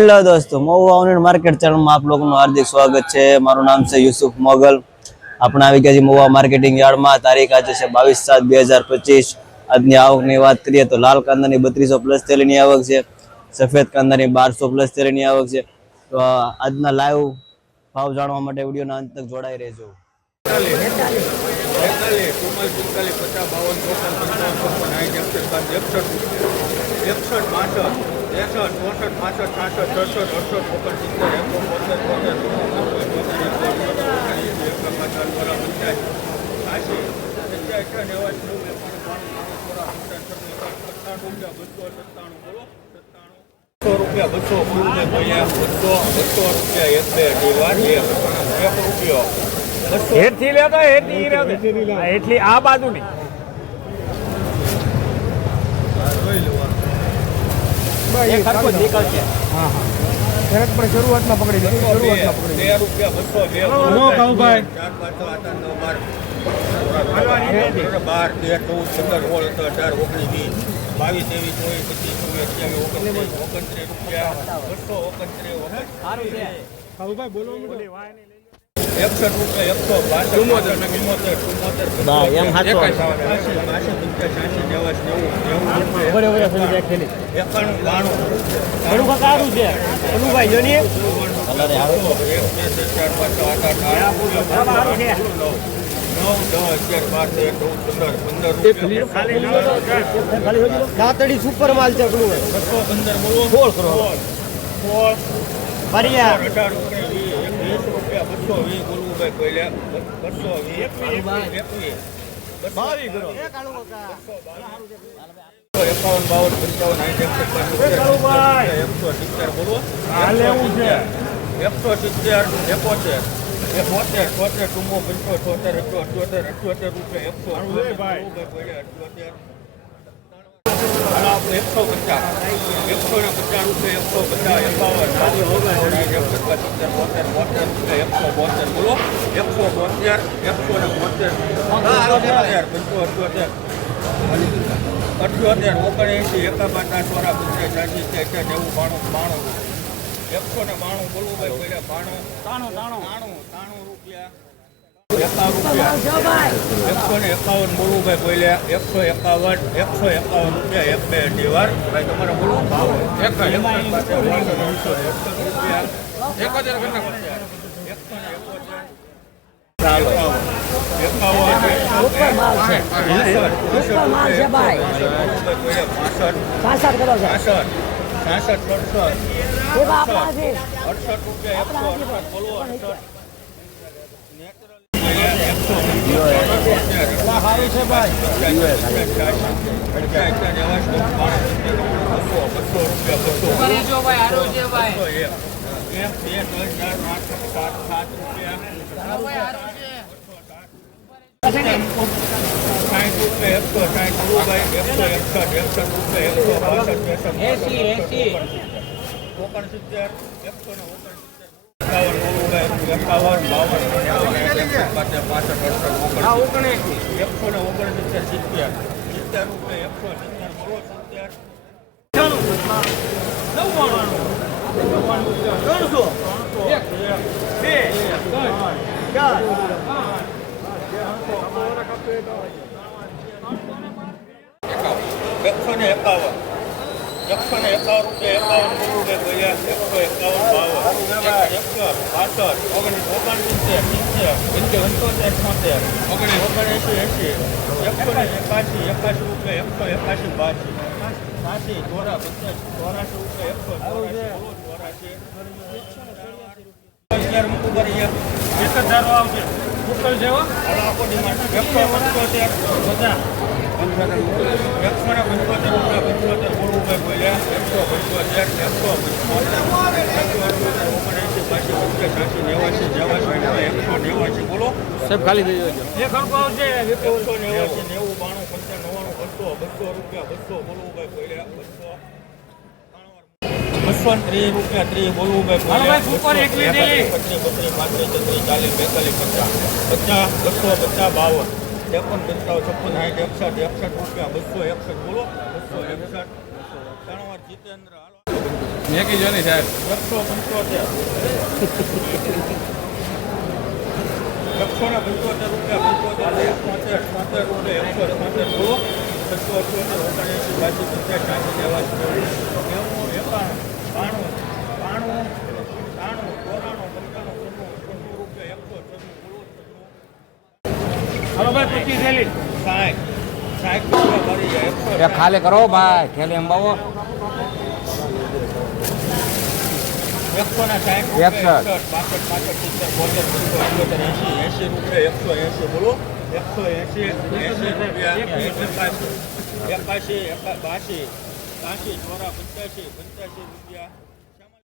Hello દોસ્તો Mahuva online market ચેનલમાં આપ લોકોનું હાર્દિક સ્વાગત છે. મારું નામ છે યુસુફ મોગલ. આપણે આવી ગયા છીએ મહુવા માર્કેટિંગ યાર્ડમાં. તારીખ આજે છે બાવીસ સાત બે હજાર પચીસ. આજની આવકની વાત કરીએ તો લાલ કાંદાની બત્રીસો પ્લસ તેલની આવક છે. સફેદ કાંદાની બારસો પ્લસ તેલની આવક છે. તો આજના લાઈવ ભાવ જાણવા માટે વિડીયોના અંત તક જોડાઈ રહેજો. એકસઠ, બાસઠ ત્રેસઠ ચોસઠ પાસઠ બસો રૂપિયા બસો રૂપિયા બસો બસો રૂપિયા એક બે એક રૂપિયો હેઠથી લેતો હેઠથી હેઠલી આ બાજુ ની એક હરખો જ નીકળશે. ક્યારેક પણ શરૂઆતમાં પકડી લે શરૂઆતમાં પકડી બે રૂપિયા બસો બે નો કાઉભાઈ. ચાર પાંચ આઠ નવ બાર બાર તેર ચૌદ પંદર સોળ સત્તર અઢાર ઓગણીસ વીસ બાવીસ એવી ચોવીસ પચીસ છવ્વીસ અઠ્યાવીસ ઓગણત્રીસ ઓગણત્રીસ રૂપિયા બસો ઓગણત્રીસ સારું છે કાઉભાઈ બોલો રૂપિયા એકસો બાસઠ ચુમ્મોતેર ચુમ્મોતેર છે અનુભાઈ જો દાતડી સુપર માલ બોલો સોળ કરો સોળ ફરિયા અઢાર ઓગણીસ વીસ એકવીસ રૂપિયા બસો વીસ બોલવું ભાઈ બસો વીસ એકાવન બાવન પંચાવન એકસો સિત્તેર બોલો એકસો સિત્તેર. એકોતેર એકોતેર છોતેર ચુમ્મો પંચો છોતેર અઠો અઠ્યોતેર અઠ્યોતેર રૂપિયા. એકસો અઠ્યોતેર. એકસો પચાસ એકસો ને પચાસ રૂપિયા એકસો પચાસ એકાવન પચોતેર બોતેર બોતેર રૂપિયા એકસો બોતેર બોલો એકસો બોતેર એકસો ને બોતેર પંચોતેર પંચોતેર અઠ્યોતેર ઓગણએંસી ચોરા સોરા પંચાસ છે છે નેવું બાણું બાણું એકસો ને બાણું બોલવું ભાઈ પહેલાં બાણું તાણું તાણું તાણું તાણું રૂપિયા એકાવન રૂપિયા એકસો ને એકાવન બોલવું ભાઈ બોલ્યા એકસો એકાવન એકસો એકાવન રૂપિયા એક બે અઢી વાર ભાઈ તમારે બોલવું ભાવ એક એકોતેર ચાલો પાસઠ કરો છાસઠ અડસઠ અડસઠ રૂપિયા એકસો અડસઠ બોલો અડસઠ એસી એસી. ઓગણસિત્તેર એકસો ને ઓગણસિત્તેર. એકાવન. બાવન પાસઠ અડસઠ આ ઓગણ ઓગણએસી એકસો ને ઓગણસિત્તેર સિત્તેર સિત્તેર રૂપિયા ચાર એકસો ને એકાવન. એકસો ને એકાવન રૂપિયા એકાવન બોલું ગયા એકસો એકાવન બાવન એકસો પાસઠ ઓગણીસ ઓગણસિત્તેર સિત્તેર પંચે પંચોતેર છોતેર ઓગણીસ. ઓગણએંસી એંસી એકસો ને એકાશી એકાશી રૂપિયા એકસો એકાશી બાસી. બાસી ચોરા પચાસ ચોરાસી રૂપિયા એકસો ચોરાસી મૂકું એક. જ ધારો આવશે. ટોટલ જેવો એકસો પંચોતેર બધા એકસો ને પંચોતેર રૂપિયા પંચોતેર બોલવું ભાઈ બોલ્યા એકસો પંચોતેર એકસો સાહેબ ખાલી થઈ જજો એક હરખો આવશે એકસો નેવાસી નેવું બાણું પંચાવન નવ્વાણું બસો બસો રૂપિયા બસો બોલવું ભાઈ બોલ્યા બસો. બસો ત્રીસ રૂપિયા ત્રીસ બોલવું ભાઈ પચીસ બત્રીસ પાંત્રીસ છત્રીસ ચાલીસ બેતાલીસ પચાસ પચાસ બસો પચાસ બાવન. ત્રેપન પંચાવન છપ્પન સાઠ એકસઠ એકસઠ રૂપિયા બસો એકસઠ બોલો. બસો એકસઠ. ત્રણ જીતેન્દ્ર મેકી જો ને સાહેબ. એકસો પંચોતેર. એકસો ને પંચોતેર રૂપિયા પંચોતેર છોતેર છોતેર રૂપિયા એકસો છોતેર બોલો. બસો અઠ્યોતેર ઓગણએંસી બાજુ પચાસ સાઠી નેવાસી નેવું એકાણું બાણું બાણું ત્રાણું ચોરાણું પંચાણું છન્નું છન્નું રૂપિયા એકસો છન્નું બોલો છન્નું હાલો ભાઈ પચીસ થેલી સાઠ સાઠ રૂપિયા ભરી જાય એકસો એ ખાલી કરો ભાઈ થેલી અંબાવો. એકસો ને સાઠ એંસી એંસી રૂપિયા એકસો એંસી બોલો. એકસો એંસી એંસી રૂપિયા એકાસી એકાસી એકા બાસી બાસી ચોરા પંચ્યાસી પંચ્યાસી રૂપિયા.